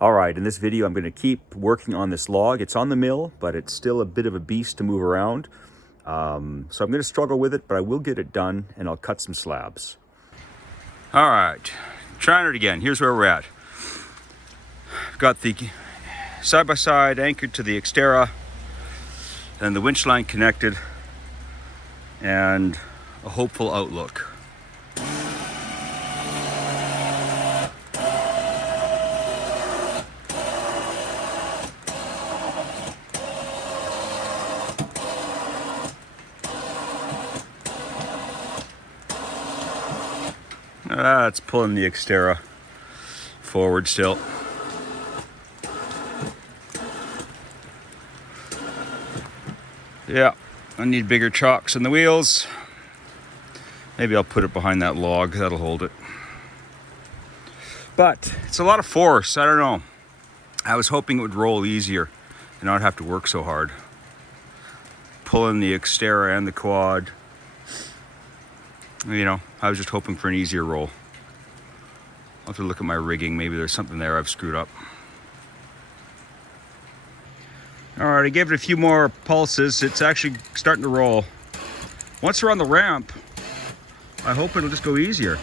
All right, in this video, I'm going to keep working on this log. It's on the mill, but it's still a bit of a beast to move around. So I'm going to struggle with it, but I will get it done, and I'll cut some slabs. All right, trying it again. Here's where we're at. Got the side-by-side anchored to the Xterra, and the winch line connected, and a hopeful outlook. It's pulling the Xterra forward still. Yeah, I need bigger chocks in the wheels. Maybe I'll put it behind that log, that'll hold it. But it's a lot of force, I don't know. I was hoping it would roll easier and not have to work so hard. Pulling the Xterra and the quad. You know, I was just hoping for an easier roll. I'll have to look at my rigging. Maybe there's something there I've screwed up. All right, I gave it a few more pulses. It's actually starting to roll. Once we're on the ramp, I hope it'll just go easier.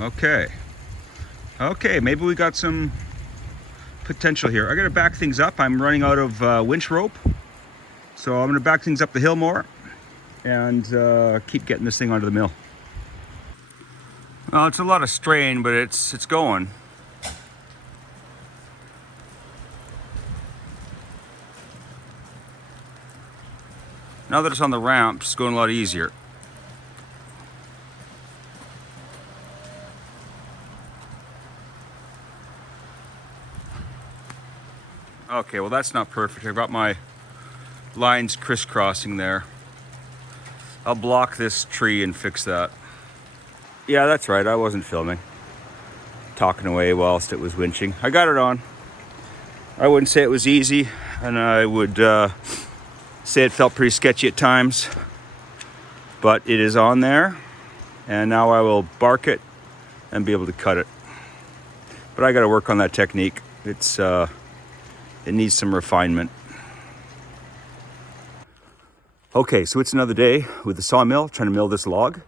Okay. Okay, maybe we got some potential here. I gotta back things up. I'm running out of winch rope. So I'm gonna back things up the hill more and keep getting this thing onto the mill. Well, it's a lot of strain, but it's going. Now that it's on the ramp, it's going a lot easier. Okay, well that's not perfect. I've got my lines crisscrossing there. I'll block this tree and fix that. Yeah, that's right, I wasn't filming. Talking away whilst it was winching. I got it on. I wouldn't say it was easy, and I would say it felt pretty sketchy at times. But it is on there, and now I will bark it and be able to cut it. But I gotta work on that technique. It needs some refinement. Okay, so it's another day with the sawmill, trying to mill this log,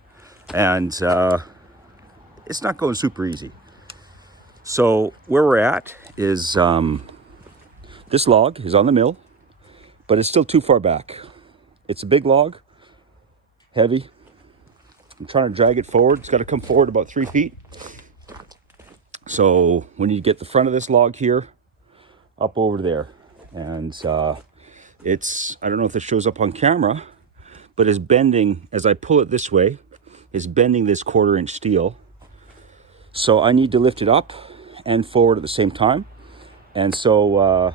and it's not going super easy. So where we're at is this log is on the mill, but it's still too far back. It's a big log, heavy. I'm trying to drag it forward. It's got to come forward about 3 feet. So we need to get the front of this log here up over there, and I don't know if it shows up on camera, but it's bending as I pull it this way. It's bending this 1/4 inch steel. So I need to lift it up and forward at the same time. And so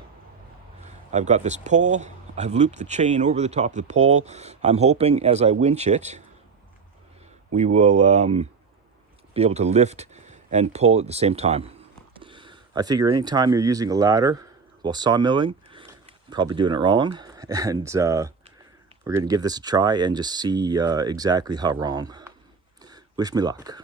I've got this pole. I've looped the chain over the top of the pole. I'm hoping as I winch it, we will be able to lift and pull at the same time. I figure anytime you're using a ladder while sawmilling, probably doing it wrong, and we're gonna give this a try and just see exactly how wrong. Wish me luck.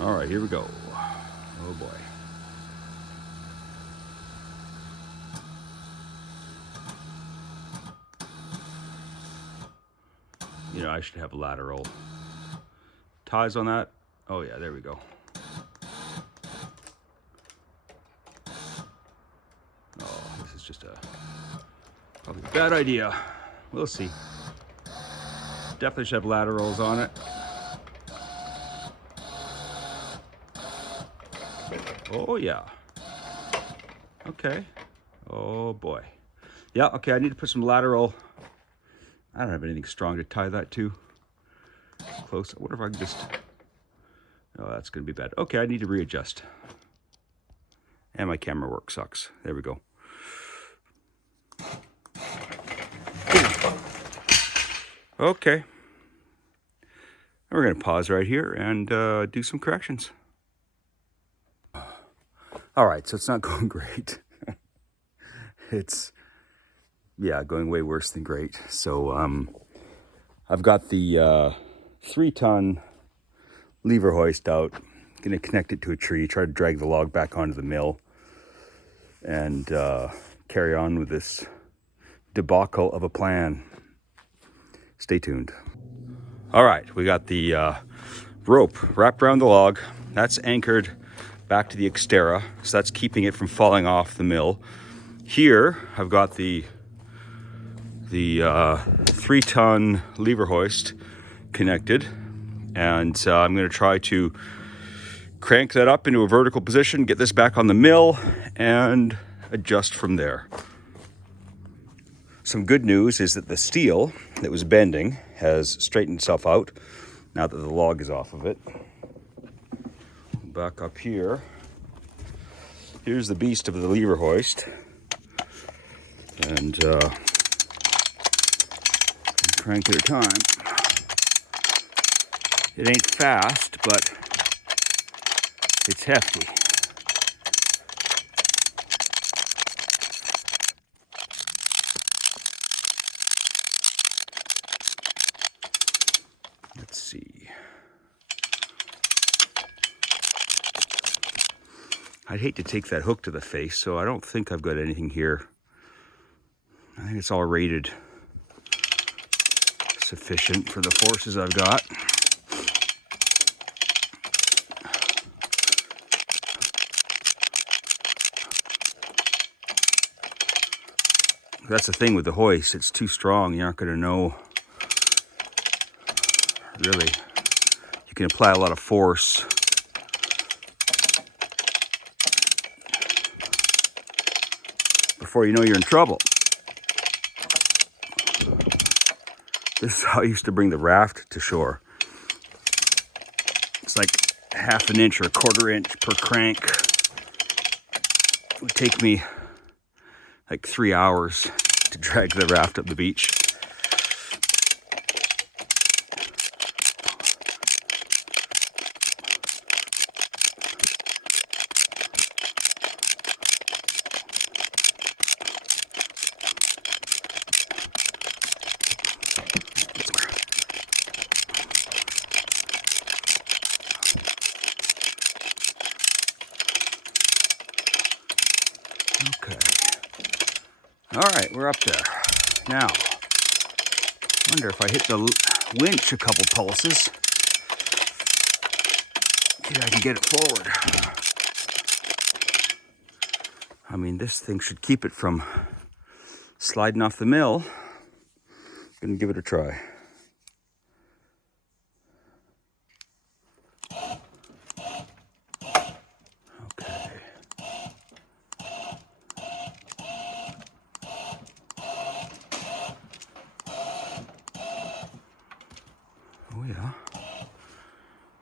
All right, here we go. Oh boy. You know, I should have lateral ties on that. Oh yeah, there we go. Oh, this is just probably a bad idea. We'll see. Definitely should have laterals on it. Oh yeah. Okay. Oh boy. Yeah, okay, I need to put some lateral. I don't have anything strong to tie that to. Close. I wonder if I can just... Oh, that's going to be bad. Okay, I need to readjust. And my camera work sucks. There we go. Okay. We're going to pause right here and do some corrections. All right, so it's not going great. It's yeah, going way worse than great. So I've got the 3-ton lever hoist out. Gonna connect it to a tree, try to drag the log back onto the mill, and carry on with this debacle of a plan. Stay tuned. All right, we got the rope wrapped around the log. That's anchored back to the Xterra, so that's keeping it from falling off the mill. Here, I've got the 3-ton lever hoist connected, and I'm going to try to crank that up into a vertical position, get this back on the mill, and adjust from there. Some good news is that the steel that was bending has straightened itself out now that the log is off of it. Back up here, here's the beast of the lever hoist, and crank at a time. It ain't fast, but it's hefty. Let's see. I'd hate to take that hook to the face, so I don't think I've got anything here. I think it's all rated sufficient for the forces I've got. That's the thing with the hoist, it's too strong. You're not going to know, really. You can apply a lot of force. Before you know you're in trouble. This is how I used to bring the raft to shore. It's like ½ an inch or ¼ inch per crank. It would take me like 3 hours to drag the raft up the beach. Okay. All right, we're up there. Now, wonder if I hit the winch a couple pulses. See if I can get it forward. I mean, this thing should keep it from sliding off the mill. Gonna give it a try. Okay. Oh yeah.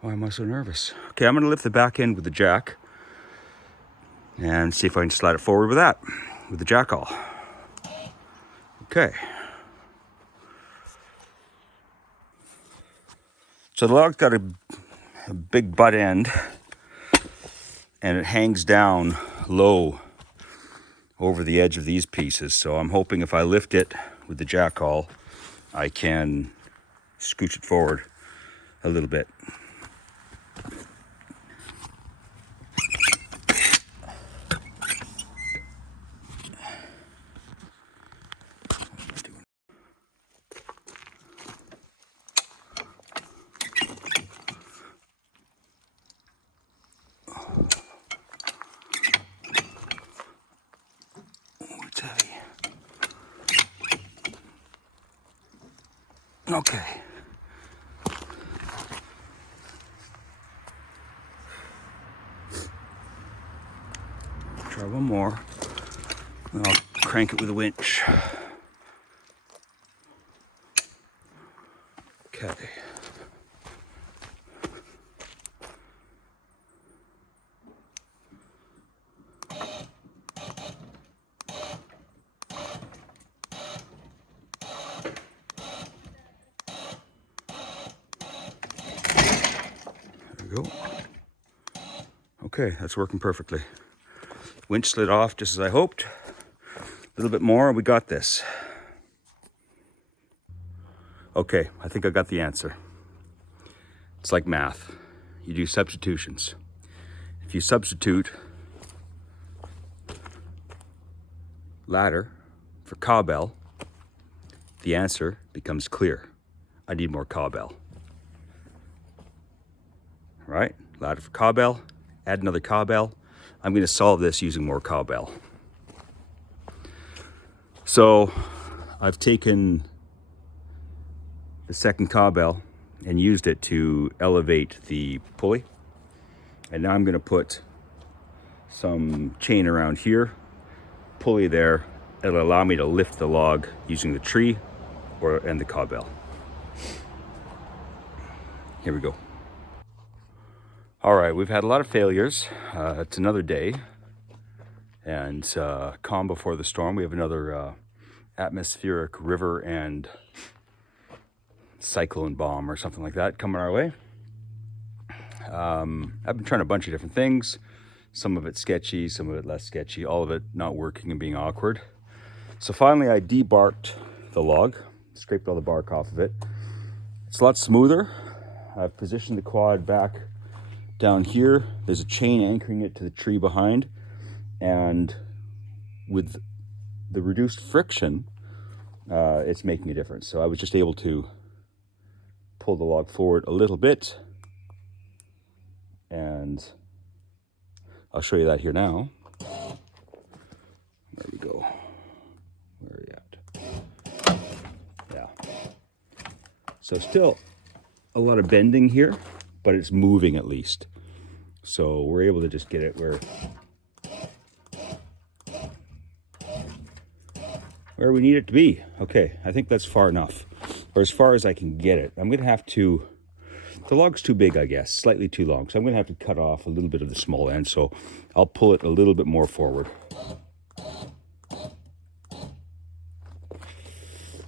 Why am I so nervous? Okay, I'm gonna lift the back end with the jack and see if I can slide it forward with that, with the jack all. Okay. So the log's got a big butt end, and it hangs down low over the edge of these pieces. So I'm hoping if I lift it with the jack all, I can scooch it forward a little bit. It's heavy. Okay. Try one more. Then I'll crank it with a winch. Okay. There we go. Okay, that's working perfectly. Winch slid off just as I hoped. little bit more, we got this. Okay, I think I got the answer. It's like math. You do substitutions. If you substitute ladder for cowbell, the answer becomes clear. I need more cowbell. Right? Ladder for cowbell, add another cowbell. I'm going to solve this using more cowbell. So I've taken the second cowbell and used it to elevate the pulley. And now I'm going to put some chain around here, pulley there. It'll allow me to lift the log using the tree and the cowbell. Here we go. All right, we've had a lot of failures. It's another day, and calm before the storm. We have another atmospheric river and cyclone bomb or something like that coming our way. I've been trying a bunch of different things. Some of it sketchy, some of it less sketchy, all of it not working and being awkward. So finally I debarked the log, scraped all the bark off of it. It's a lot smoother. I've positioned the quad back down here. There's a chain anchoring it to the tree behind, and with the reduced friction, it's making a difference. So I was just able to pull the log forward a little bit, and I'll show you that here now. There we go. Where are you at? Yeah. So still a lot of bending here, but it's moving at least. So we're able to just get it where we need it to be. Okay, I think that's far enough, or as far as I can get it. I'm gonna have to, the log's too big, I guess, slightly too long. So I'm gonna have to cut off a little bit of the small end. So I'll pull it a little bit more forward.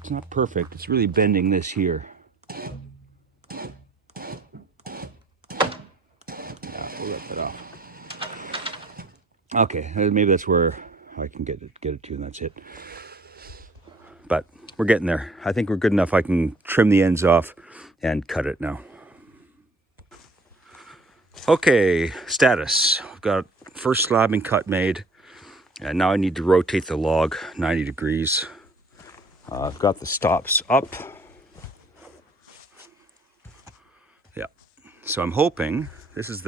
It's not perfect, it's really bending this here. Okay, maybe that's where I can get it to, and that's it. But we're getting there. I think we're good enough. I can trim the ends off and cut it now. Okay, status. We've got first slabbing cut made, and now I need to rotate the log 90 degrees. I've got the stops up. Yeah, so I'm hoping this is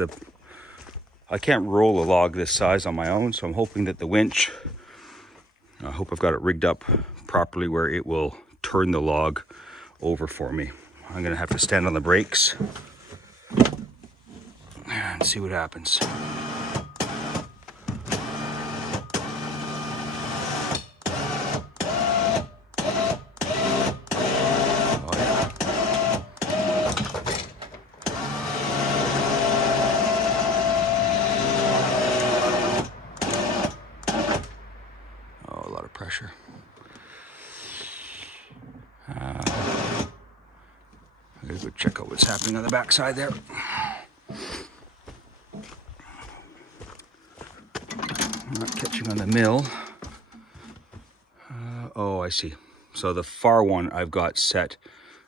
I can't roll a log this size on my own, so I'm hoping that the winch, I hope I've got it rigged up properly where it will turn the log over for me. I'm gonna have to stand on the brakes and see what happens. Pressure. I'm gonna go check out what's happening on the back side there. Not catching on the mill. Oh, I see. So the far one I've got set.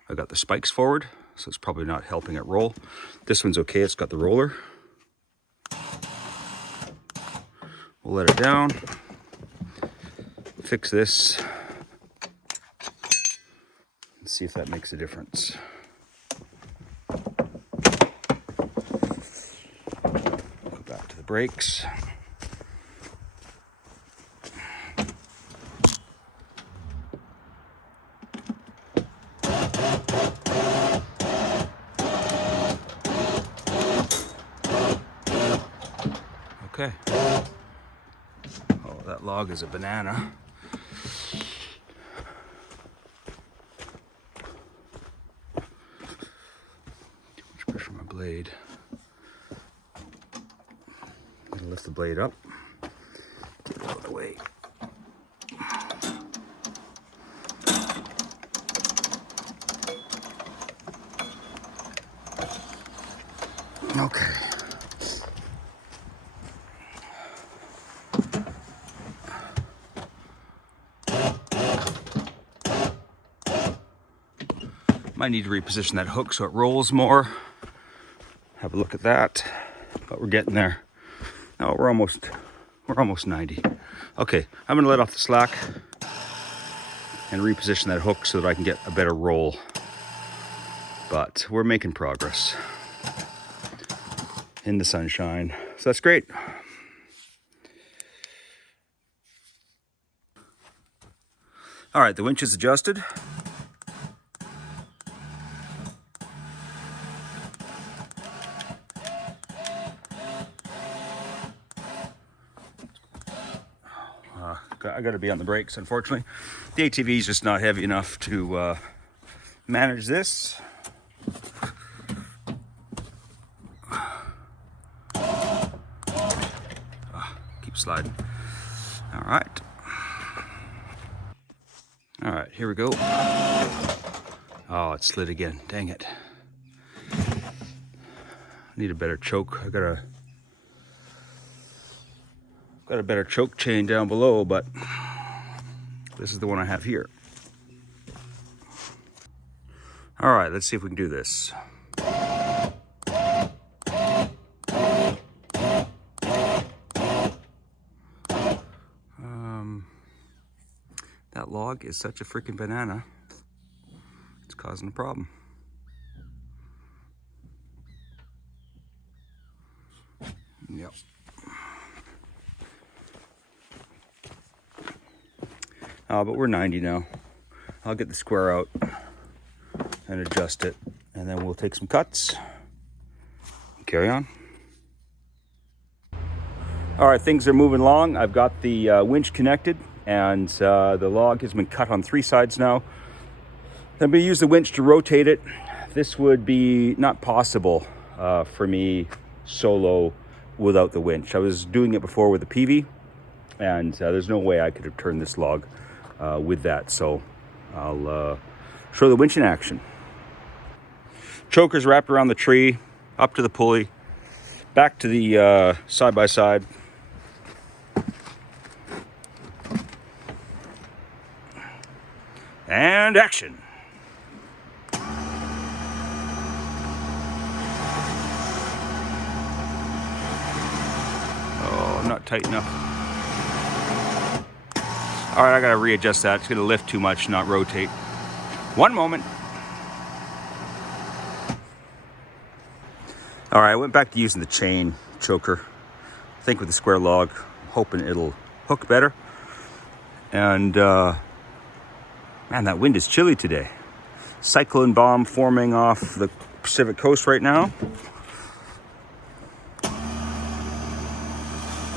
I've got the spikes forward, so it's probably not helping it roll. This one's okay, it's got the roller. We'll let it down. Fix this and see if that makes a difference. Go back to the brakes. Okay. Oh, that log is a banana. Blade. I'm gonna lift the blade up, get it out of the way. Okay. Might need to reposition that hook so it rolls more. Have a look at that, but we're getting there. No, we're almost 90. Okay, I'm gonna let off the slack and reposition that hook so that I can get a better roll. But we're making progress in the sunshine, so that's great. All right, the winch is adjusted. I got to be on the brakes, unfortunately. The ATV is just not heavy enough to manage this. Keep sliding. All right. All right, here we go. Oh, it slid again. Dang it. Need a better choke. I got a better choke chain down below, but this is the one I have here. All right, let's see if we can do this. That log is such a freaking banana. It's causing a problem. Yep. But we're 90 now. I'll get the square out and adjust it, and then we'll take some cuts and carry on. All right, things are moving along. I've got the winch connected, and the log has been cut on 3 sides now. I'm going to use the winch to rotate it. This would be not possible for me solo without the winch. I was doing it before with the PV, and there's no way I could have turned this log with that. So I'll show the winch in action. Choker's wrapped around the tree, up to the pulley, back to the side-by-side. And action. Oh, not tight enough. All right, I gotta readjust that. It's gonna lift too much, not rotate. One moment. All right, I went back to using the chain choker. I think with the square log, hoping it'll hook better. And man, that wind is chilly today. Cyclone bomb forming off the Pacific coast right now.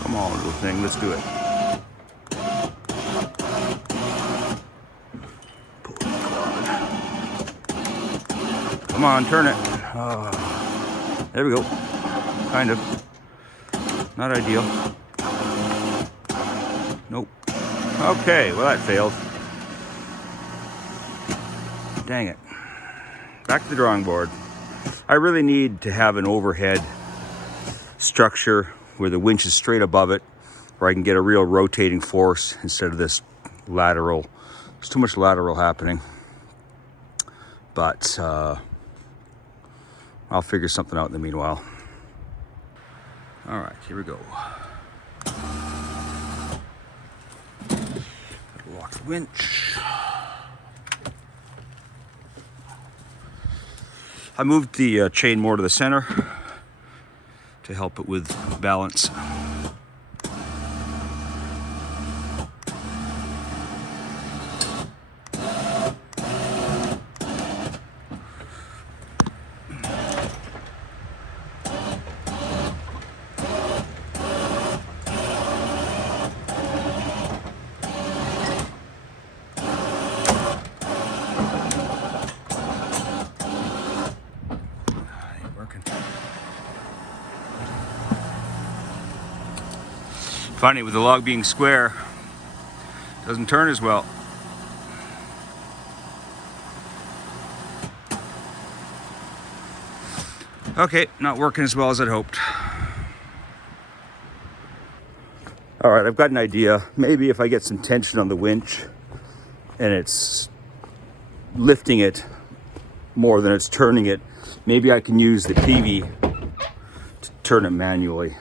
Come on, little thing, let's do it. Pull it, come on, turn it. There we go. Kind of. Not ideal. Nope. Okay, well that failed. Dang it. Back to the drawing board. I really need to have an overhead structure where the winch is straight above it, where I can get a real rotating force instead of this lateral. There's too much lateral happening. But I'll figure something out in the meanwhile. All right, here we go. Lock the winch. I moved the chain more to the center to help it with balance. Funny, with the log being square, it doesn't turn as well. Okay, not working as well as I'd hoped. All right, I've got an idea. Maybe if I get some tension on the winch and it's lifting it more than it's turning it. Maybe I can use the TV to turn it manually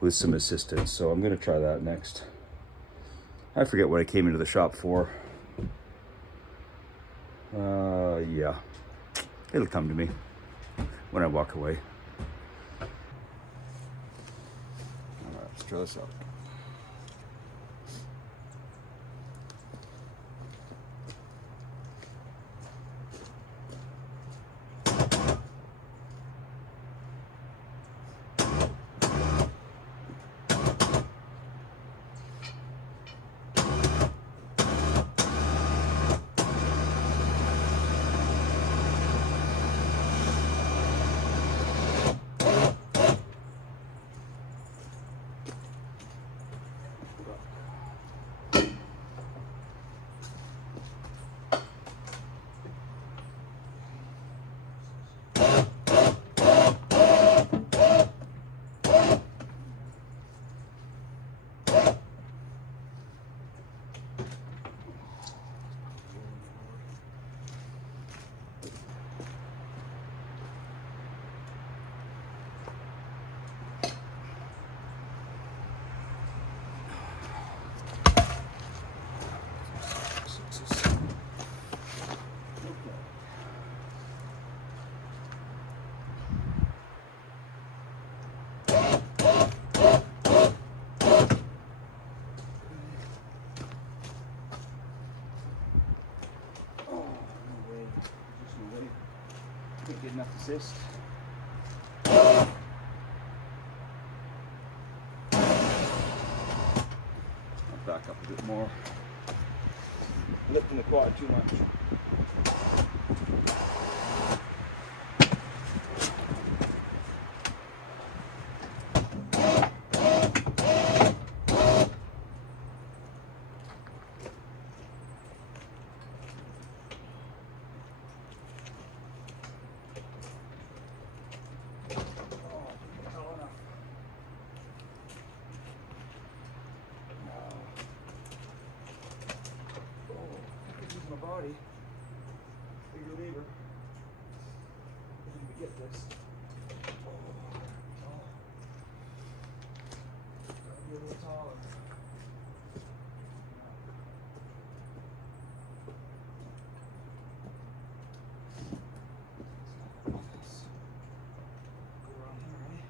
with some assistance. So I'm gonna try that next. I forget what I came into the shop for. Yeah, it'll come to me when I walk away. All right, let's try this out. Can't get enough assist. I'll back up a bit more. Lifting the quad too much. Body, bigger lever. If we get this. Gotta be a little taller. Go around here, ready?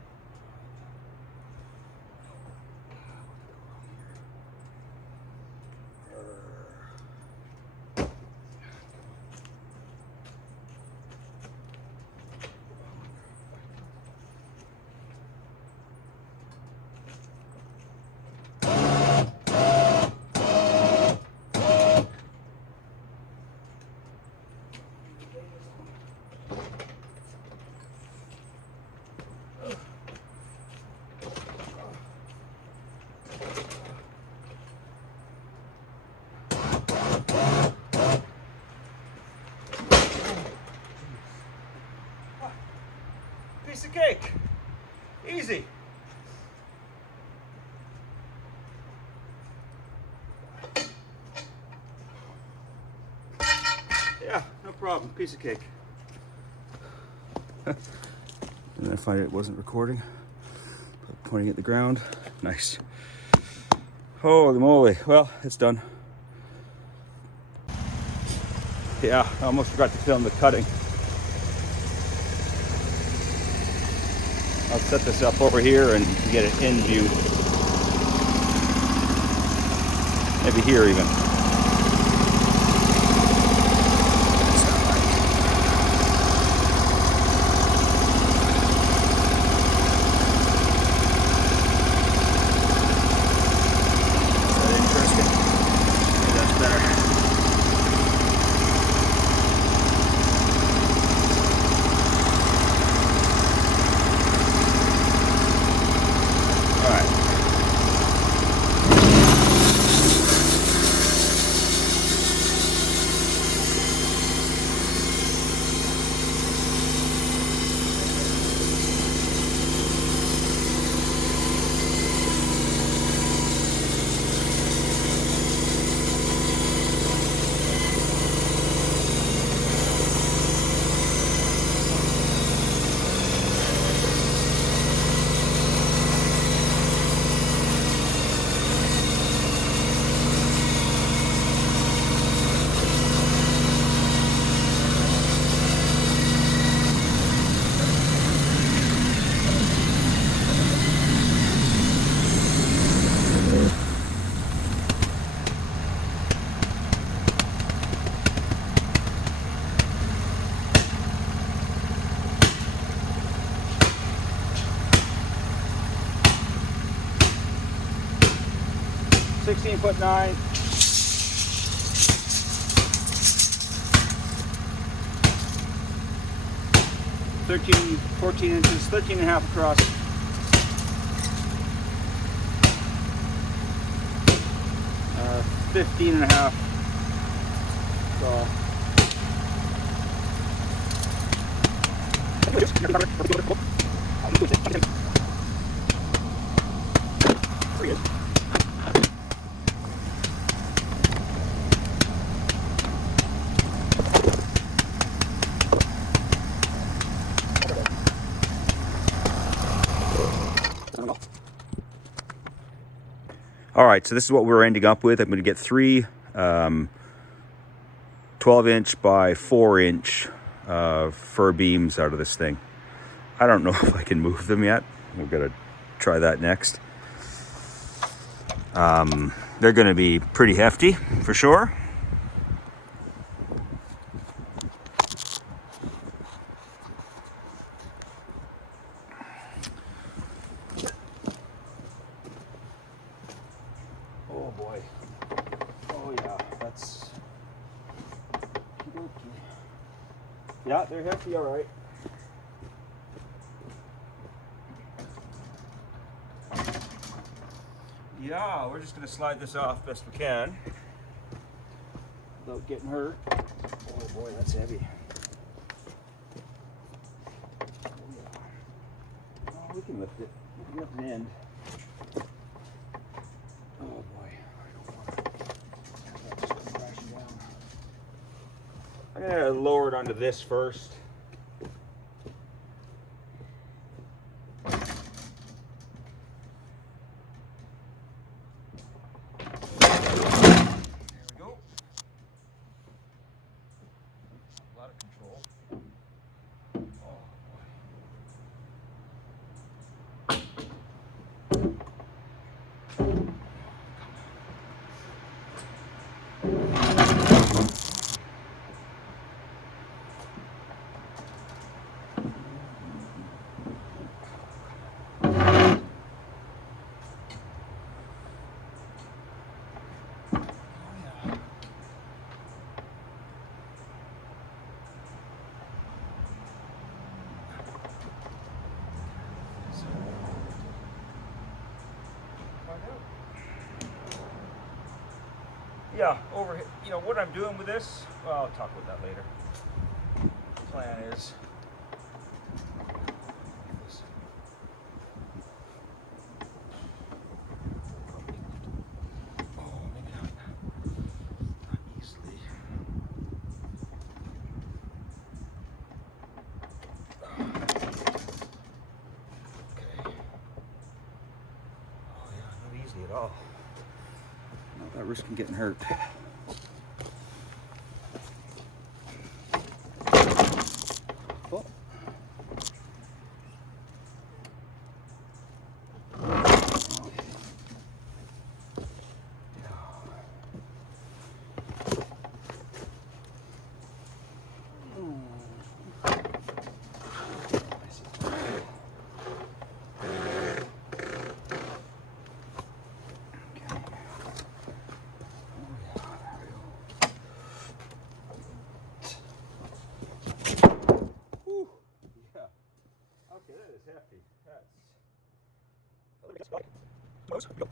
Piece of cake. Easy. Yeah, no problem. Piece of cake. And I find it wasn't recording. Pointing at the ground. Nice. Holy moly. Well, it's done. Yeah, I almost forgot to film the cutting. I'll set this up over here and get an in view. Maybe here even. Is that interesting? Maybe that's better. 16'9". 14 inches, 13 and a half across. 15 and a half. All right, so this is what we're ending up with. I'm going to get three 12-inch by 4-inch fir beams out of this thing. I don't know if I can move them yet. We're going to try that next. They're going to be pretty hefty for sure. Oh boy. Oh yeah, that's... Yeah, they're hefty, all right. Yeah, we're just gonna slide this off best we can without getting hurt. Oh boy, that's heavy. Oh, yeah. Oh, we can lift it. We can lift the end. Oh boy, I don't want that just come crashing down. I'm gonna lower it onto this first. Yeah, over, you know, what I'm doing with this, well, I'll talk about that later. The plan is, oh, maybe not easily. Okay. Oh yeah, not easy at all. Not that risking getting hurt. Oh. Okay, that is hefty. That's... Go.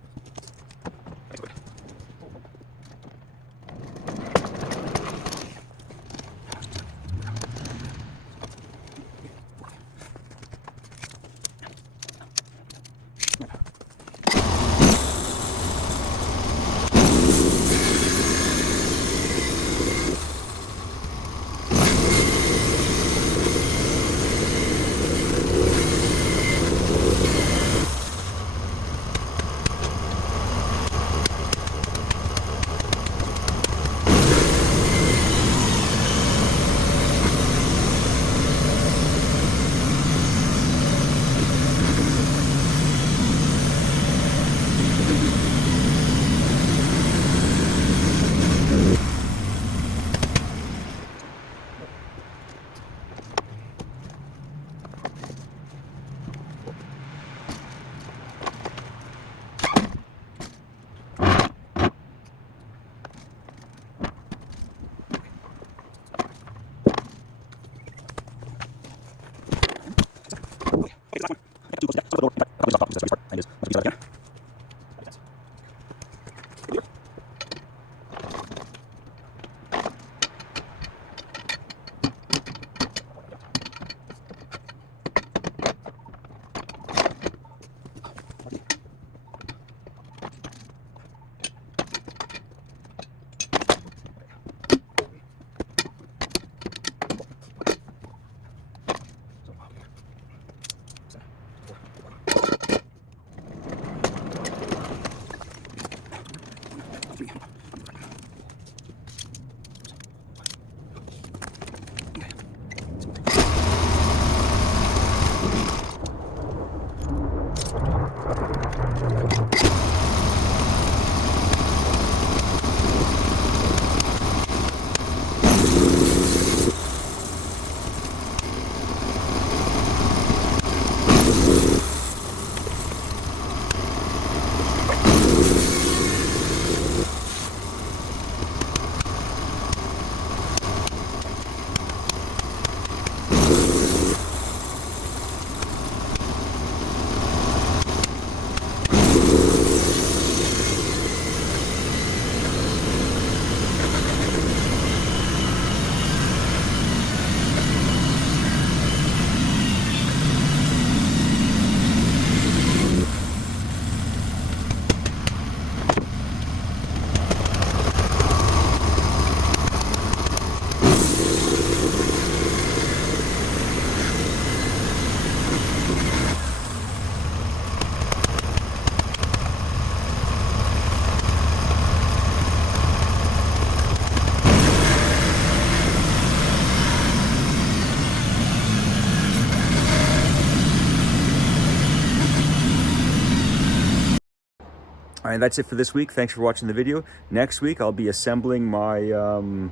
All right, that's it for this week. Thanks for watching the video. Next week, I'll be assembling my, rough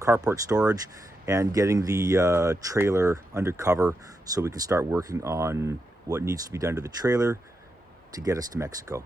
carport storage and getting the trailer under cover so we can start working on what needs to be done to the trailer to get us to Mexico.